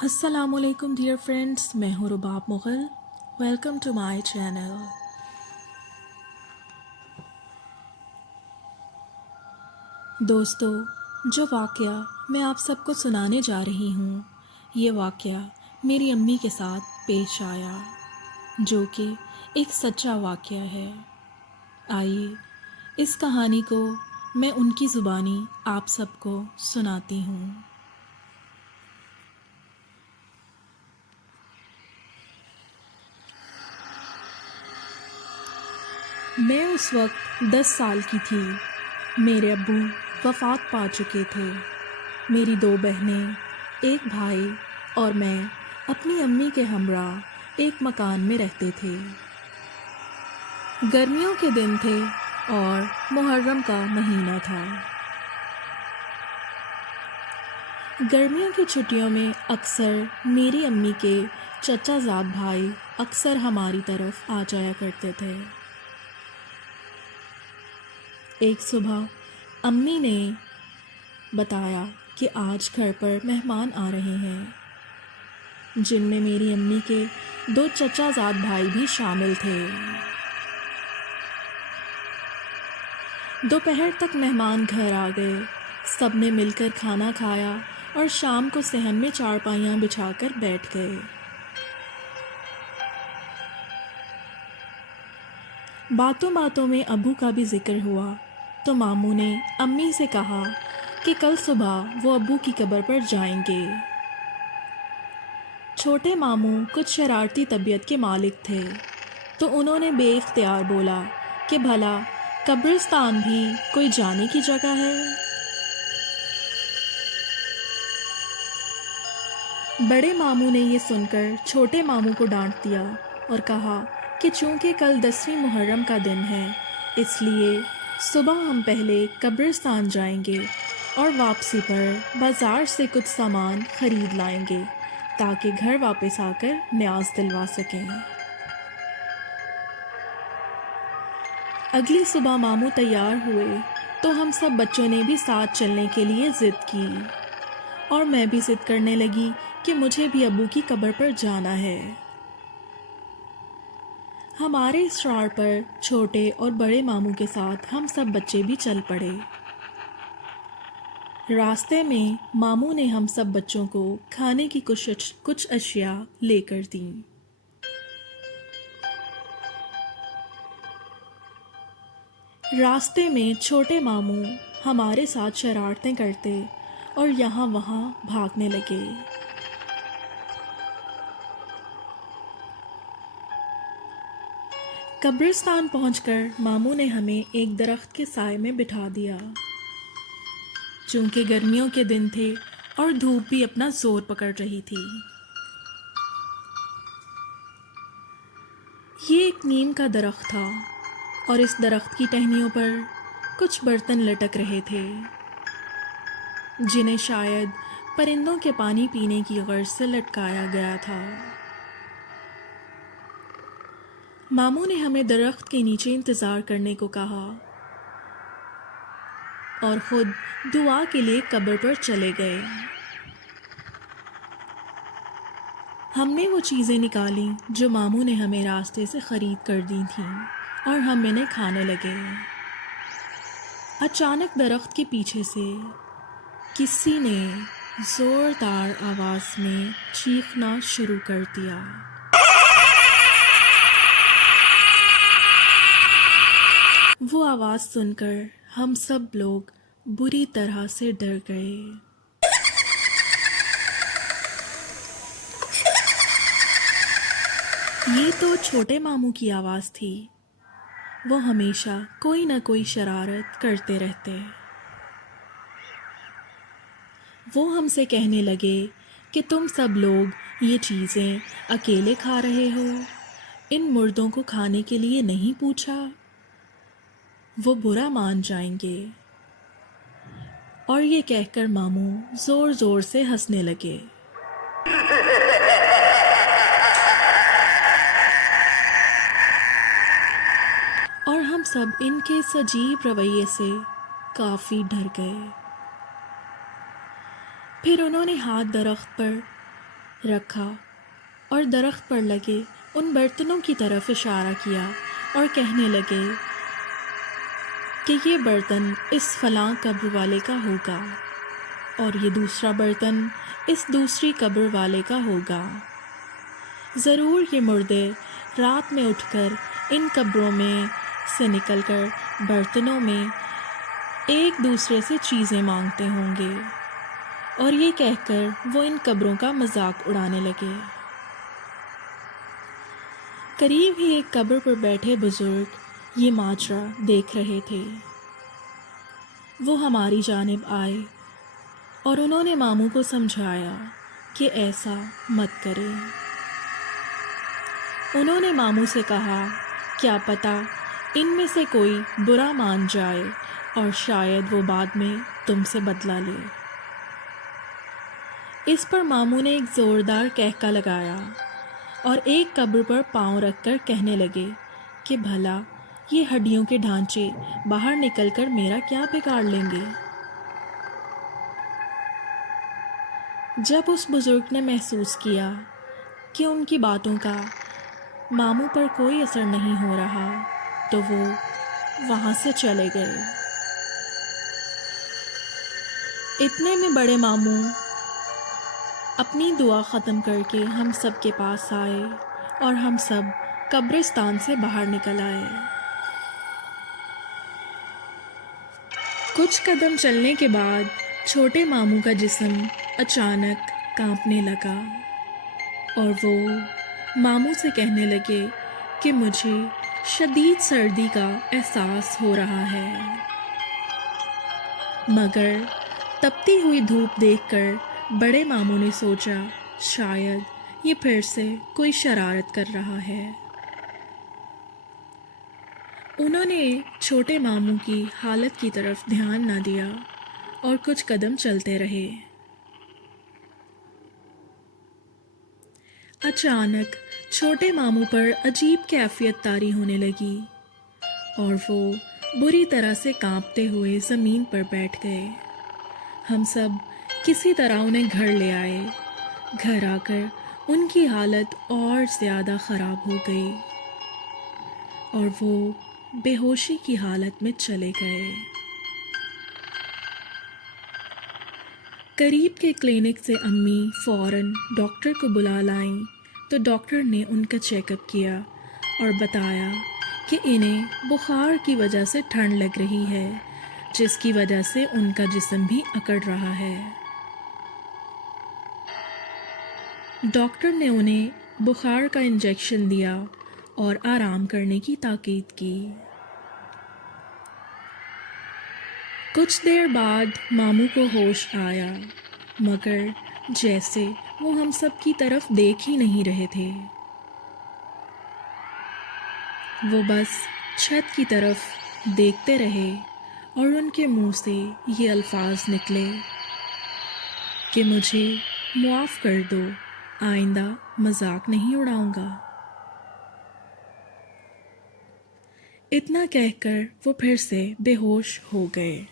السلام علیکم dear friends, میں ہوں Rabab Mughal. Welcome to my channel. دوستو، جو واقعہ میں آپ سب کو سنانے جا رہی ہوں، یہ واقعہ میری امی کے ساتھ پیش آیا، جو کہ ایک سچا واقعہ ہے۔ آئیے اس کہانی کو میں ان کی زبانی آپ سب کو سناتی ہوں۔ میں اس وقت 10 سال کی تھی۔ میرے ابو وفات پا چکے تھے۔ میری 2 بہنیں، ایک بھائی اور میں اپنی امی کے ہمراہ ایک مکان میں رہتے تھے۔ گرمیوں کے دن تھے اور محرم کا مہینہ تھا۔ گرمیوں کی چھٹیوں میں اکثر میری امی کے چچا زاد بھائی اکثر ہماری طرف آ جایا کرتے تھے۔ ایک صبح امی نے بتایا کہ آج گھر پر مہمان آ رہے ہیں، جن میں میری امی کے 2 چچا زاد بھائی بھی شامل تھے۔ دوپہر تک مہمان گھر آ گئے۔ سب نے مل کر کھانا کھایا اور شام کو صحن میں چارپائیاں بچھا کر بیٹھ گئے۔ باتوں باتوں میں ابو کا بھی ذکر ہوا تو ماموں نے امی سے کہا کہ کل صبح وہ ابو کی قبر پر جائیں گے۔ چھوٹے ماموں کچھ شرارتی طبیعت کے مالک تھے، تو انہوں نے بے اختیار بولا کہ بھلا قبرستان بھی کوئی جانے کی جگہ ہے؟ بڑے ماموں نے یہ سن کر چھوٹے ماموں کو ڈانٹ دیا اور کہا کہ چونکہ کل 10ویں محرم کا دن ہے، اس لیے صبح ہم پہلے قبرستان جائیں گے اور واپسی پر بازار سے کچھ سامان خرید لائیں گے تاکہ گھر واپس آ کر نیاز دلوا سکیں۔ اگلی صبح ماموں تیار ہوئے تو ہم سب بچوں نے بھی ساتھ چلنے کے لیے ضد کی، اور میں بھی ضد کرنے لگی کہ مجھے بھی ابو کی قبر پر جانا ہے۔ ہمارے اصرار پر چھوٹے اور بڑے ماموں کے ساتھ ہم سب بچے بھی چل پڑے۔ راستے میں ماموں نے ہم سب بچوں کو کھانے کی کچھ اشیاء لے کر دیں۔ راستے میں چھوٹے ماموں ہمارے ساتھ شرارتیں کرتے اور یہاں وہاں بھاگنے لگے۔ قبرستان پہنچ کر ماموں نے ہمیں ایک درخت کے سائے میں بٹھا دیا۔ چونکہ گرمیوں کے دن تھے اور دھوپ بھی اپنا زور پکڑ رہی تھی۔ یہ ایک نیم کا درخت تھا اور اس درخت کی ٹہنیوں پر کچھ برتن لٹک رہے تھے، جنہیں شاید پرندوں کے پانی پینے کی غرض سے لٹکایا گیا تھا۔ ماموں نے ہمیں درخت کے نیچے انتظار کرنے کو کہا اور خود دعا کے لیے قبر پر چلے گئے۔ ہم نے وہ چیزیں نکالیں جو ماموں نے ہمیں راستے سے خرید کر دی تھیں اور ہم انہیں کھانے لگے۔ اچانک درخت کے پیچھے سے کسی نے زوردار آواز میں چیخنا شروع کر دیا۔ وہ آواز سن کر ہم سب لوگ بری طرح سے ڈر گئے۔ یہ تو چھوٹے ماموں کی آواز تھی۔ وہ ہمیشہ کوئی نہ کوئی شرارت کرتے رہتے۔ وہ ہم سے کہنے لگے کہ تم سب لوگ یہ چیزیں اکیلے کھا رہے ہو، ان مردوں کو کھانے کے لیے نہیں پوچھا؟ وہ برا مان جائیں گے۔ اور یہ کہہ کر ماموں زور زور سے ہنسنے لگے۔ اور ہم سب ان کے اس عجیب رویے سے کافی ڈر گئے۔ پھر انہوں نے ہاتھ درخت پر رکھا اور درخت پر لگے ان برتنوں کی طرف اشارہ کیا اور کہنے لگے کہ یہ برتن اس فلاں قبر والے کا ہوگا اور یہ دوسرا برتن اس دوسری قبر والے کا ہوگا۔ ضرور یہ مردے رات میں اٹھ کر ان قبروں میں سے نکل کر برتنوں میں ایک دوسرے سے چیزیں مانگتے ہوں گے، اور یہ کہہ کر وہ ان قبروں کا مذاق اڑانے لگے۔ قریب ہی ایک قبر پر بیٹھے بزرگ یہ ماجرا دیکھ رہے تھے۔ وہ ہماری جانب آئے اور انہوں نے ماموں کو سمجھایا کہ ایسا مت کرے۔ انہوں نے ماموں سے کہا کیا پتہ ان میں سے کوئی برا مان جائے اور شاید وہ بعد میں تم سے بدلہ لے۔ اس پر ماموں نے ایک زوردار کہکا لگایا اور ایک قبر پر پاؤں رکھ کر کہنے لگے کہ بھلا یہ ہڈیوں کے ڈھانچے باہر نکل کر میرا کیا بگاڑ لیں گے۔ جب اس بزرگ نے محسوس کیا کہ ان کی باتوں کا ماموں پر کوئی اثر نہیں ہو رہا تو وہ وہاں سے چلے گئے۔ اتنے میں بڑے ماموں اپنی دعا ختم کر کے ہم سب کے پاس آئے اور ہم سب قبرستان سے باہر نکل آئے۔ کچھ قدم چلنے کے بعد چھوٹے ماموں کا جسم اچانک کانپنے لگا اور وہ ماموں سے کہنے لگے کہ مجھے شدید سردی کا احساس ہو رہا ہے، مگر تپتی ہوئی دھوپ دیکھ کر بڑے ماموں نے سوچا شاید یہ پھر سے کوئی شرارت کر رہا ہے۔ انہوں نے چھوٹے ماموں کی حالت کی طرف دھیان نہ دیا اور کچھ قدم چلتے رہے۔ اچانک چھوٹے ماموں پر عجیب کیفیت طاری ہونے لگی اور وہ بری طرح سے کانپتے ہوئے زمین پر بیٹھ گئے۔ ہم سب کسی طرح انہیں گھر لے آئے۔ گھر آ کر ان کی حالت اور زیادہ خراب ہو گئی اور وہ بے ہوشی کی حالت میں چلے گئے۔ قریب کے کلینک سے امی فوراً ڈاکٹر کو بلا لائیں تو ڈاکٹر نے ان کا چیک اپ کیا اور بتایا کہ انہیں بخار کی وجہ سے ٹھنڈ لگ رہی ہے، جس کی وجہ سے ان کا جسم بھی اکڑ رہا ہے۔ ڈاکٹر نے انہیں بخار کا انجیکشن دیا اور آرام کرنے کی تاکید کی۔ کچھ دیر بعد ماموں کو ہوش آیا، مگر جیسے وہ ہم سب کی طرف دیکھ ہی نہیں رہے تھے۔ وہ بس چھت کی طرف دیکھتے رہے اور ان کے منہ سے یہ الفاظ نکلے کہ مجھے معاف کر دو، آئندہ مذاق نہیں اڑاؤں گا۔ اتنا کہہ کر وہ پھر سے بے ہوش ہو گئے۔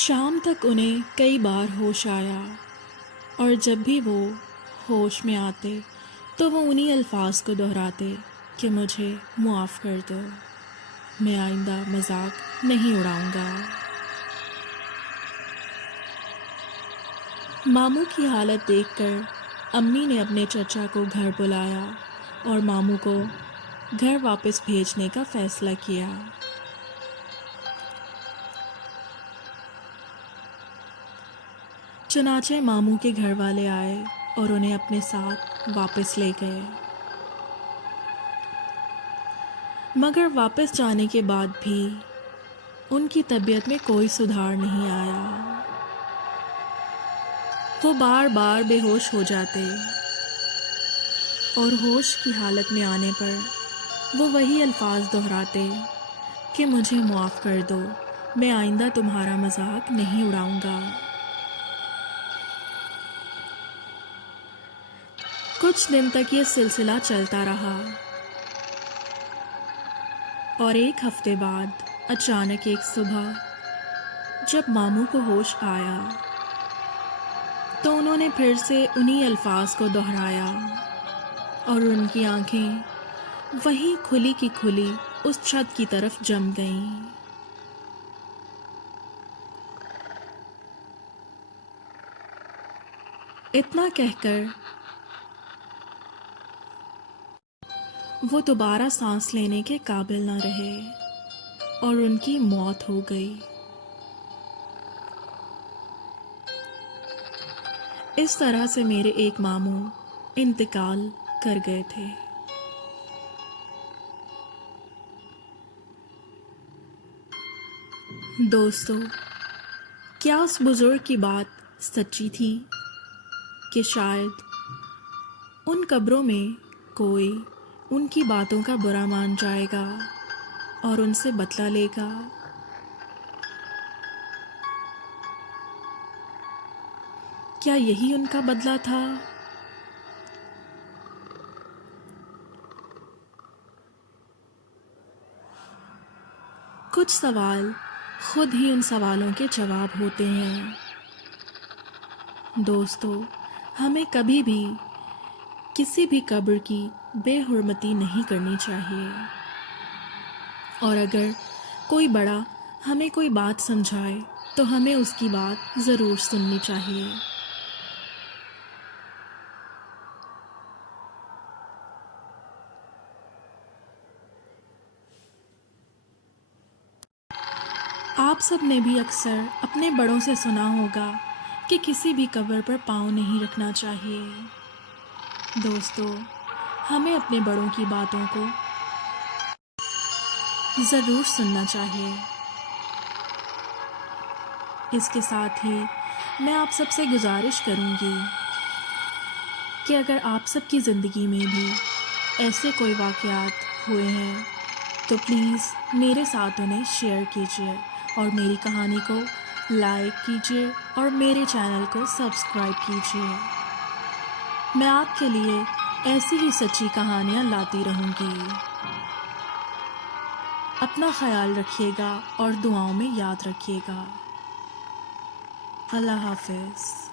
شام تک انہیں کئی بار ہوش آیا اور جب بھی وہ ہوش میں آتے تو وہ انہی الفاظ کو دہراتے کہ مجھے معاف کر دو، میں آئندہ مذاق نہیں اڑاؤں گا۔ ماموں کی حالت دیکھ کر امی نے اپنے چچا کو گھر بلایا اور ماموں کو گھر واپس بھیجنے کا فیصلہ کیا۔ چنانچہ ماموں کے گھر والے آئے اور انہیں اپنے ساتھ واپس لے گئے، مگر واپس جانے کے بعد بھی ان کی طبیعت میں کوئی سدھار نہیں آیا۔ وہ بار بار بے ہوش ہو جاتے اور ہوش کی حالت میں آنے پر وہ وہی الفاظ دہراتے کہ مجھے معاف کر دو، میں آئندہ تمہارا مذاق نہیں اڑاؤں گا۔ کچھ دن تک یہ سلسلہ چلتا رہا اور ایک ہفتے بعد اچانک ایک صبح جب ماموں کو ہوش آیا تو انہوں نے پھر سے انہی الفاظ کو دہرایا اور ان کی آنکھیں وہیں کھلی کی کھلی اس چھت کی طرف جم گئیں۔ اتنا کہہ کر وہ دوبارہ سانس لینے کے قابل نہ رہے اور ان کی موت ہو گئی۔ اس طرح سے میرے ایک ماموں انتقال کر گئے تھے۔ دوستو، کیا اس بزرگ کی بات سچی تھی کہ شاید ان قبروں میں کوئی ان کی باتوں کا برا مان جائے گا اور ان سے بدلہ لے گا؟ کیا یہی ان کا بدلہ تھا؟ کچھ سوال خود ہی ان سوالوں کے جواب ہوتے ہیں۔ دوستو، ہمیں کبھی بھی کسی بھی قبر کی بے حرمتی نہیں کرنی چاہیے، اور اگر کوئی بڑا ہمیں کوئی بات سمجھائے تو ہمیں اس کی بات ضرور سننی چاہیے۔ آپ سب نے بھی اکثر اپنے بڑوں سے سنا ہوگا کہ کسی بھی قبر پر پاؤں نہیں رکھنا چاہیے۔ دوستو، ہمیں اپنے بڑوں کی باتوں کو ضرور سننا چاہیے۔ اس کے ساتھ ہی میں آپ سب سے گزارش کروں گی کہ اگر آپ سب کی زندگی میں بھی ایسے کوئی واقعات ہوئے ہیں تو پلیز میرے ساتھ انہیں شیئر کیجیے اور میری کہانی کو لائک کیجیے اور میرے چینل کو سبسکرائب کیجیے۔ میں آپ کے لیے ایسی ہی سچی کہانیاں لاتی رہوں گی۔ اپنا خیال رکھیے گا اور دعاؤں میں یاد رکھیے گا۔ اللہ حافظ۔